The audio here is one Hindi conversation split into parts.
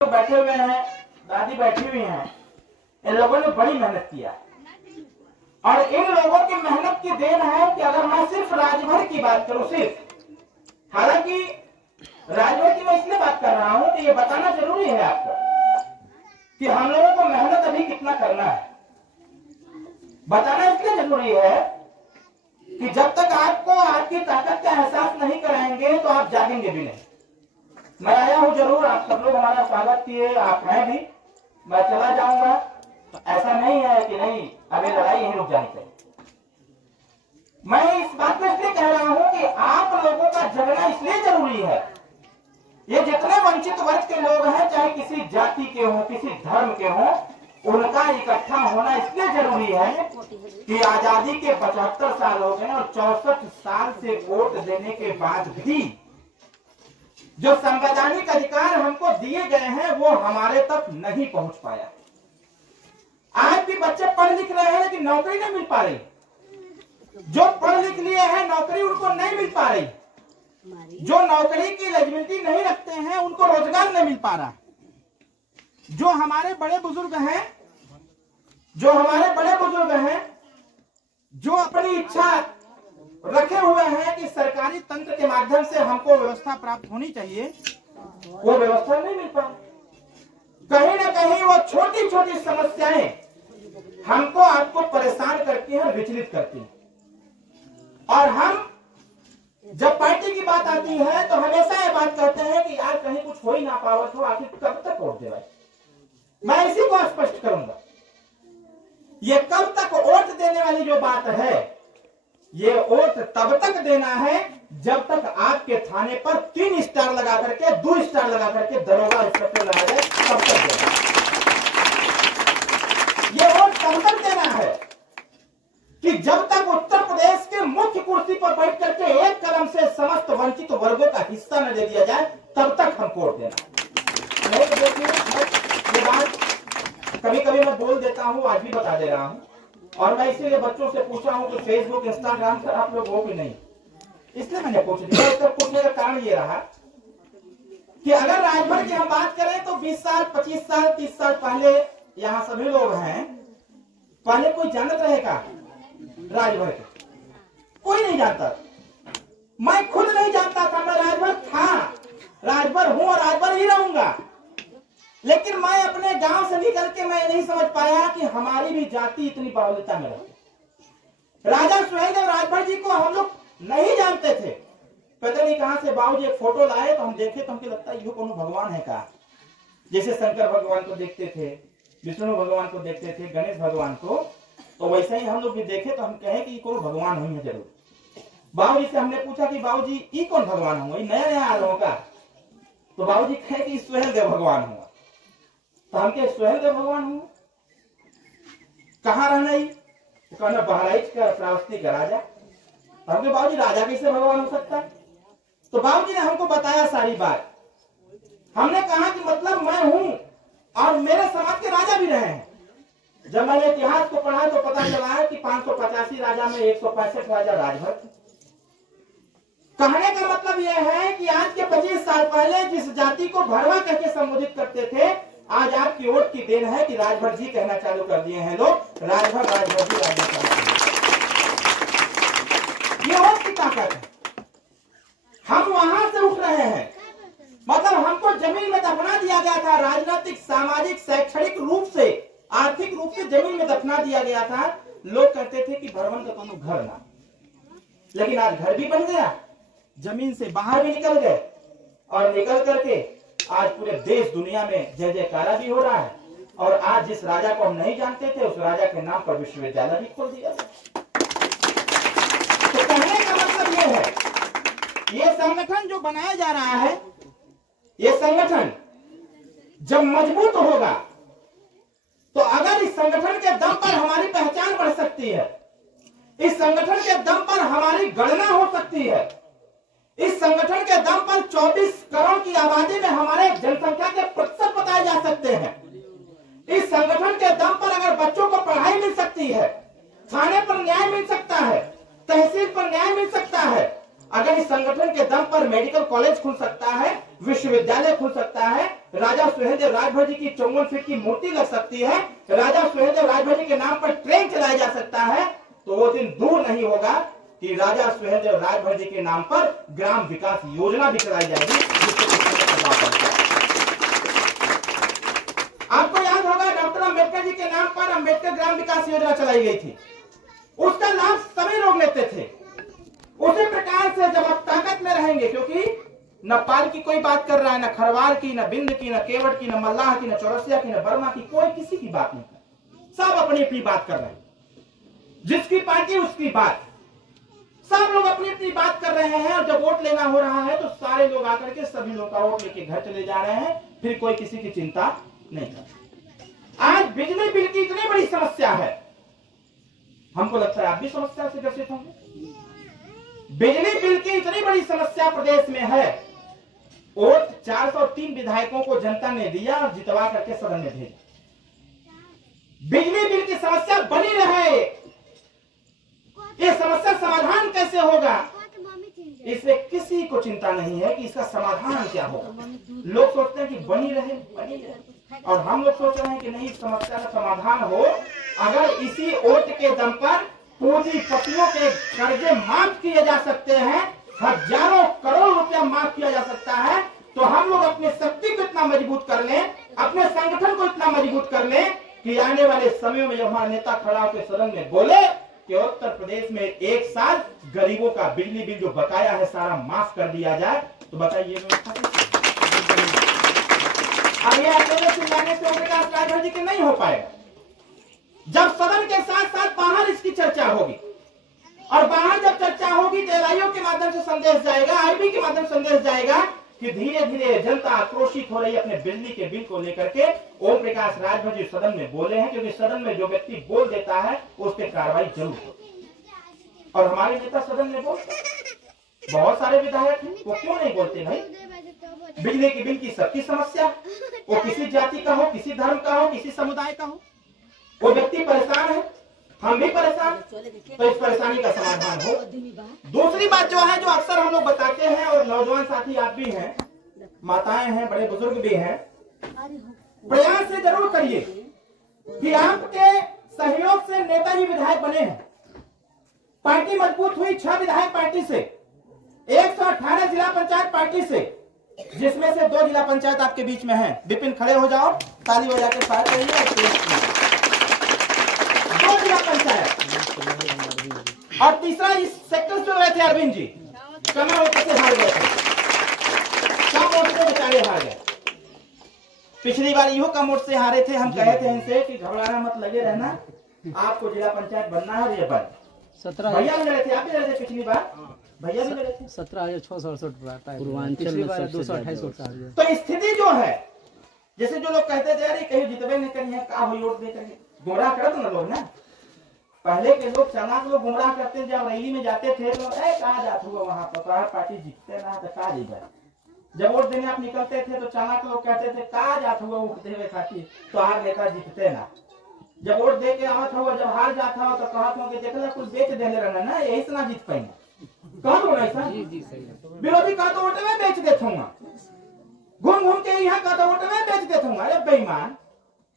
तो बैठे हुए हैं, दादी बैठी हुई हैं, इन लोगों ने बड़ी मेहनत किया और इन लोगों की मेहनत की देन है कि अगर मैं सिर्फ राजभर की बात करूं, सिर्फ, हालांकि राजभर की मैं इसलिए बात कर रहा हूं कि ये बताना जरूरी है आपको कि हम लोगों को मेहनत अभी कितना करना है। बताना इसलिए जरूरी है कि जब तक आपको आपकी ताकत का एहसास नहीं कराएंगे तो आप जागेंगे भी नहीं। मैं आया हूं जरूर, आप सब लोग हमारा स्वागत किए, आप हैं भी, मैं चला जाऊंगा तो ऐसा नहीं है कि नहीं अभी लड़ाई यहीं रुक जानी चाहिए। मैं इस बात को इसलिए कह रहा हूं कि आप लोगों का जगना इसलिए जरूरी है। ये जितने वंचित वर्ग के लोग हैं, चाहे किसी जाति के हों, किसी धर्म के हों, उनका इकट्ठा होना इसलिए जरूरी है कि आजादी के 75 साल हो गए और 64 साल से वोट देने के बाद भी जो संवैधानिक अधिकार हमको दिए गए हैं वो हमारे तक नहीं पहुंच पाया। आज भी बच्चे पढ़ लिख रहे हैं लेकिन नौकरी नहीं मिल पा रही। जो पढ़ लिख लिए हैं नौकरी उनको नहीं मिल पा रही। जो नौकरी की एलिजिबिलिटी नहीं रखते हैं उनको रोजगार नहीं मिल पा रहा। जो हमारे बड़े बुजुर्ग हैं, जो अपनी इच्छा रखे हुए हैं कि सरकारी तंत्र के माध्यम से हमको व्यवस्था प्राप्त होनी चाहिए, वो व्यवस्था नहीं मिल पा। कहीं ना कहीं वो छोटी छोटी समस्याएं हमको आपको परेशान करती हैं, विचलित करती हैं। और हम जब पार्टी की बात आती है तो हमेशा ये बात कहते हैं कि यार कहीं कुछ हो ही ना पावत हो, आखिर कब तक वोट दे भाई। मैं इसी को स्पष्ट करूंगा, ये कब तक वोट देने वाली जो बात है, ये वोट तब तक देना है जब तक आपके थाने पर 3 स्टार लगा करके, 2 स्टार लगा करके दरोगा इंस्पेक्टर लगा जाए, तब तक देना। ये वोट तब तक देना है कि जब तक उत्तर प्रदेश के मुख्य कुर्सी पर बैठ करके एक कदम से समस्त वंचित वर्गों का हिस्सा न दे दिया जाए, तब तक हम वोट देना। नहीं तो देखिए, ये बात कभी कभी मैं बोल देता हूं, आज भी बता दे रहा हूं, और मैं इसीलिए बच्चों से पूछा हूं कि फेसबुक इंस्टाग्राम पर आप लोग हो कि नहीं, इसलिए मैंने पूछ दिया। इसका पूछने का कारण ये रहा कि अगर राजभर की हम बात करें तो 20 साल, 25 साल, 30 साल पहले यहाँ सभी लोग हैं, पहले कोई जानत रहेगा राजभर के? कोई नहीं जानता। मैं खुद नहीं जानता था, मैं राजभर था, राजभर हूं और राजभर ही रहूंगा। लेकिन मैं अपने गांव से निकल के मैं नहीं समझ पाया कि हमारी भी जाति इतनी बाहुल्यता में रहती। राजा सुहेलदेव राजभर जी को हम लोग नहीं जानते थे। पता नहीं कहां से बाबूजी एक फोटो लाए तो हम देखे तो हमको लगता है ये कौन भगवान है का। जैसे शंकर भगवान को देखते थे, विष्णु भगवान को देखते थे, गणेश भगवान को, तो वैसे ही हम लोग भी देखे तो हम कहे कि ये कौन भगवान हुई है जरूर। बाबूजी से हमने पूछा कि बाबूजी ये कौन भगवान हुआ, नया नया आ रहा का? तो बाबूजी कहे कि सुहेलदेव भगवान हुआ। तो हम के सुहेलदेव भगवान हुआ, कहाँ रहना ही? तो कहना बहराइच का श्रावस्ती का राजा। हमके बाबूजी राजा कैसे भगवान हो सकता है? तो बाबूजी ने हमको बताया सारी बात। हमने कहा कि मतलब मैं हूं और मेरे समाज के राजा भी रहे हैं। जब मैंने इतिहास को पढ़ा तो पता चला है कि 585 राजा में 165 राजा राजभर थे। कहने का मतलब यह है कि आज के 25 साल पहले जिस जाति को भरवा करके संबोधित करते थे, आज आपकी वोट की देन है कि राजभर जी कहना चालू कर दिए हैं लोग, राजभर जी राजभर। ये वोट की ताकत है। हम वहां से उठ रहे हैं, मतलब हमको जमीन में दफना दिया गया था, राजनीतिक, सामाजिक, शैक्षणिक रूप से, आर्थिक रूप से जमीन में दफना दिया गया था। लोग कहते थे कि भरवन का कोनो घर ना, लेकिन आज घर भी बन गया, जमीन से बाहर भी निकल गए और निकल करके आज पूरे देश दुनिया में जय जयकारा भी हो रहा है। और आज जिस राजा को हम नहीं जानते थे उस राजा के नाम पर विश्वविद्यालय भी खोल दिया। तो कहने का मतलब ये है, ये संगठन जो बनाया जा रहा है, ये संगठन जब मजबूत होगा तो अगर इस संगठन के दम पर हमारी पहचान बढ़ सकती है, इस संगठन के दम पर हमारी गणना हो सकती है, इस संगठन के दम पर 24 करोड़ की आबादी में हमारे जनसंख्या के प्रतिशत बताए जा सकते हैं, इस संगठन के दम पर अगर बच्चों को पढ़ाई मिल सकती है, थाने पर न्याय मिल सकता है, तहसील पर न्याय मिल सकता है, अगर इस संगठन के दम पर मेडिकल कॉलेज खुल सकता है, विश्वविद्यालय खुल सकता है, राजा सुहेलदेव राजभर जी की 54 फीट की मूर्ति लग सकती है, राजा सुहेलदेव राजभर जी के नाम पर ट्रेन चलाया जा सकता है, तो वो दिन दूर नहीं होगा कि राजा सुहेलदेव राजभर जी के नाम पर ग्राम विकास योजना भी चलाई जाएगी। आपको याद होगा डॉक्टर अंबेडकर जी के नाम पर अंबेडकर ग्राम विकास योजना चलाई गई थी, उसका लाभ सभी लोग लेते थे। उसी प्रकार से जब आप ताकत में रहेंगे, क्योंकि न पाल की कोई बात कर रहा है, न खरवार की, न बिंद की, न केवट की, न मल्लाह की, न चौरसिया की, न बर्मा की, कोई किसी की बात नहीं कर, सब अपनी अपनी बात कर रहे हैं, जिसकी पार्टी उसकी बात, सब लोग अपनी अपनी बात कर रहे हैं। और जब वोट लेना हो रहा है तो सारे लोग आकर के सभी लोग का वोट लेके घर चले जा रहे हैं, फिर कोई किसी की चिंता नहीं कर। आज बिजली बिल की इतनी बड़ी समस्या है, हमको लगता है आप भी समस्या से ग्रसित होंगे। बिजली बिल की इतनी बड़ी समस्या प्रदेश में है, वोट 403 विधायकों को जनता ने दिया और जितवा करके सदन में भेजा। बिजली बिल की समस्या बनी रहे, ये समस्या समाधान कैसे होगा, इसमें किसी को चिंता नहीं है कि इसका समाधान क्या होगा। लोग सोचते हैं कि बनी रहे, और हम लोग सोच रहे हैं कि नहीं, समस्या का समाधान हो अगर इसी वोट के दम पर पूंजीपतियों के कर्जे माफ किए जा सकते हैं, हजारों करोड़ रुपया माफ किया जा सकता है, तो हम लोग अपनी शक्ति को इतना मजबूत कर लें, अपने संगठन को इतना मजबूत कर लें कि आने वाले समय में हमारा नेता खड़ा होकर सदन में बोले कि उत्तर प्रदेश में एक साल गरीबों का बिजली बिल जो बकाया है सारा माफ कर दिया जाए। तो बताइए अब ये अकेले चिल्लाने से ओमप्रकाश राजभर जी के नहीं हो पाएगा। जब सदन के साथ साथ बाहर इसकी चर्चा होगी, और बाहर जब चर्चा होगी तो एलआईओ के माध्यम से संदेश जाएगा, आईबी के माध्यम से संदेश जाएगा कि धीरे धीरे जनता आक्रोशित हो रही है अपने बिजली के बिल को लेकर के। ओमप्रकाश राजभर जी सदन में बोले हैं, क्योंकि सदन में जो व्यक्ति बोल देता है उस पर कार्रवाई जरूर होती है। और हमारे नेता सदन में बोलते, बहुत सारे विधायक हैं, वो क्यों नहीं बोलते भाई? बिजली के बिल की सबकी समस्या, वो किसी जाति का हो, किसी धर्म का हो, किसी समुदाय का हो, वो व्यक्ति परेशान है, हम भी परेशान, तो इस परेशानी का समाधान हो। दूसरी बात जो है, जो अक्सर हम लोग बताते हैं, और नौजवान साथी आप भी हैं, माताएं हैं, बड़े बुजुर्ग भी हैं, प्रयास से जरूर करिए कि आपके सहयोग से नेताजी विधायक बने हैं, पार्टी मजबूत हुई 6 विधायक पार्टी से, 118 जिला पंचायत पार्टी से, जिसमें से 2 जिला पंचायत आपके बीच में है। विपिन खड़े हो जाओ, ताली बजा के फायर करिए। 2 जिला पंचायत, और तीसरा इस सेक्टर से रहे थे अरविंद जी, कमा वोट से हार गए थे, कम वोट से बेचारे हार गए। पिछली बार इहो कम वोट से हारे थे। हम कहे थे इनसे कि घबराना मत, लगे रहना, आपको जिला पंचायत बनना है। ये बन 17 भैया भी लड़े थे, आप भी लड़े थे पिछली बार, भैया भी लड़े थे। 17,668 आता है, पूर्वांचल में 228 वोट आ गया। तो स्थिति जो है, जैसे जो लोग कहते थे अरे कहीं जितबे नहीं करी है, का हो वोट दे करके, गुमराह करते ना लोग ना। पहले के लोग चालाक लोग गुमराह करते, जब रैली में जाते थे तो कहा जात हुआ वहां पर पार्टी जीतते ना तो कहा जीत। जब वोट देने आप निकलते थे तो चालाक लोग कहते थे कहा जात हुआ उठते हुए खाती तो हार नेता जीतते ना। जब वोट दे के आवत हुआ, जब हार जाता हो तो कहत हो कि देखला कुछ बेच देने रहना ना, यही से ना जीत पाएंगे। कहा तो ऐसा विरोधी कहा तो वोट में बेच देता हूँ, घूम घूम के यहाँ कहा तो वोट में बेच देता हूँ। अरे बेईमान,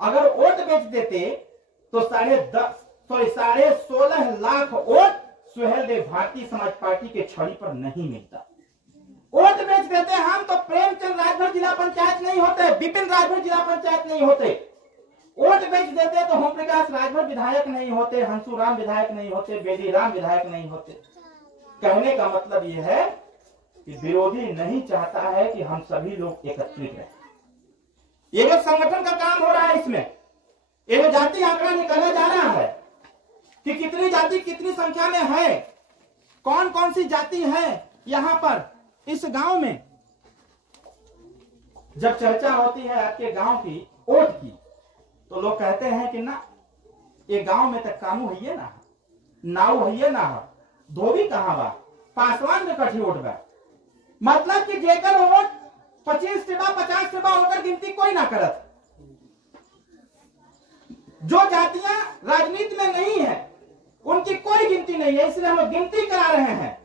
अगर वोट बेच देते तो 16.5 लाख वोट सुहेलदेव भारतीय समाज पार्टी के छड़ी पर नहीं मिलता। वोट बेच देते हम तो प्रेमचंद राजभर जिला पंचायत नहीं होते, विपिन राजभर जिला पंचायत नहीं होते। वोट बेच देते तो ओमप्रकाश राजभर विधायक नहीं होते, हंसूराम विधायक नहीं होते, बेदीराम विधायक नहीं होते। कहने का मतलब यह है कि विरोधी नहीं चाहता है कि हम सभी लोग एकत्रित रहें। ये जो संगठन का काम हो रहा है, इसमें ये जो जाति आंकड़ा निकाला जा रहा है कि कितनी जाति कितनी संख्या में है, कौन कौन सी जाति है यहाँ पर इस गांव में। जब चर्चा होती है आपके गांव की वोट की तो लोग कहते हैं कि ना ये गांव में तक कानू है ना, नाव है ना, धोबी कहां बा, पासवान में कठी वोट बा। मतलब कि जेकर वोट 25 से 50 से होकर गिनती कोई ना करत। जो जातियां राजनीति में नहीं है उनकी कोई गिनती नहीं है, इसलिए हम लोग गिनती करा रहे हैं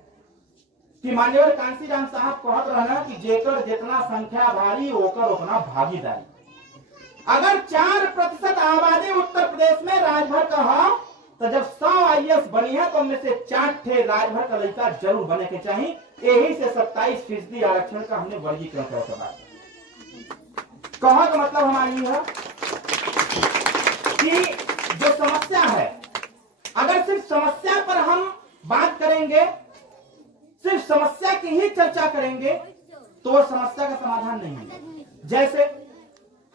कि मान्यवर कांसीराम साहब कहत रहना कि जेकर जितना संख्या भारी ओकर उतना भागीदारी। अगर 4% आबादी उत्तर प्रदेश में राजभर का है तो जब 100 IAS बनी है तो उनमें से 4 ठे राजभर का लड़का जरूर बने के चाहिए। यही से 27% आरक्षण का हमने वर्गीकरण करवा। कहा का मतलब हमारी है कि जो समस्या है, अगर सिर्फ समस्या पर हम बात करेंगे, सिर्फ समस्या की ही चर्चा करेंगे तो वो समस्या का समाधान नहीं है। जैसे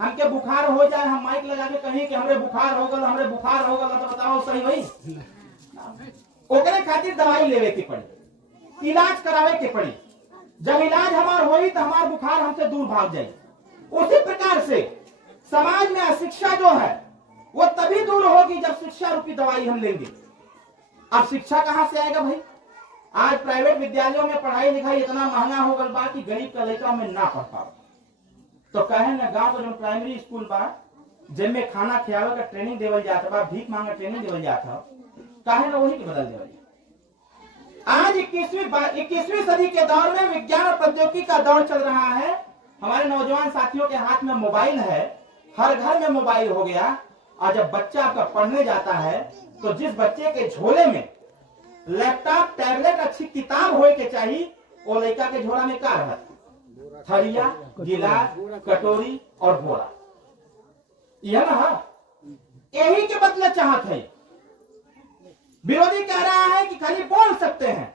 हमके बुखार हो जाए, हम माइक लगा के कहें कि हमरे बुखार हो गल, हमरे बुखार हो गल, तो बताओ सही वही ओकरे खातिर दवाई लेवे की पड़ी, इलाज करावे के पड़ी। जब इलाज हमार होई तो हमार बुखार हमसे दूर भाग जाए। उसी प्रकार से समाज में अशिक्षा जो है वो तभी दूर होगी जब शिक्षा रूपी दवाई हम लेंगे। अब शिक्षा कहां से आएगा भाई? आज प्राइवेट विद्यालयों में पढ़ाई लिखाई इतना महंगा हो गल बा कि गरीब का लड़का में ना पढ़ पाओ। तो कहे ना गांव का जो प्राइमरी स्कूल बा जिनमें खाना खिलावे का ट्रेनिंग देवल जाता बा, भीख मांगा ट्रेनिंग देवल जाता, कहे ना वही के बदल देवल। आज 21वीं सदी के दौर में विज्ञान और प्रौद्योगिकी का दौर चल रहा है। हमारे नौजवान साथियों के हाथ में मोबाइल है, हर घर में मोबाइल हो गया। और जब बच्चा आपका पढ़ने जाता है तो जिस बच्चे के झोले में लैपटॉप, टैबलेट, अच्छी किताब होए के चाहिए, वो लड़का के झोला में क्या है? थरिया, गिलास, कटोरी और बोरा। यह ना यही के बदले चाहत है। विरोधी कह रहा है कि खाली बोल सकते हैं।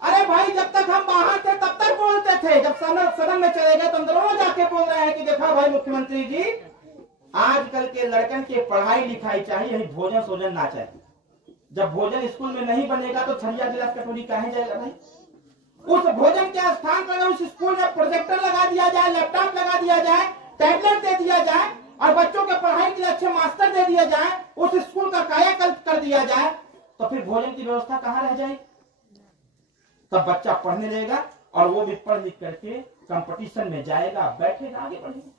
अरे भाई, जब तक हम बाहर थे तब तक बोलते थे, जब सदन में चले गए तो अंदरों जाके बोल रहे हैं कि देखा भाई मुख्यमंत्री जी, आजकल के लड़कन के पढ़ाई लिखाई चाहिए, यही भोजन सोजन ना चाहिए। जब भोजन स्कूल में नहीं बनेगा तो थरिया गिलास कटोरी कहे जाएगा भाई? उस भोजन के स्थान पर उस स्कूल में प्रोजेक्टर लगा दिया जाए, लैपटॉप लगा दिया जाए, टैबलेट दे दिया जाए और बच्चों के पढ़ाई के लिए अच्छे मास्टर दे दिया जाए, उस स्कूल का कायाकल्प कर दिया जाए, तो फिर भोजन की व्यवस्था कहाँ रह जाएगी? तब बच्चा पढ़ने लगेगा और वो भी पढ़ लिख करके कंपटीशन में जाएगा, बैठेगा, आगे बढ़ेगा।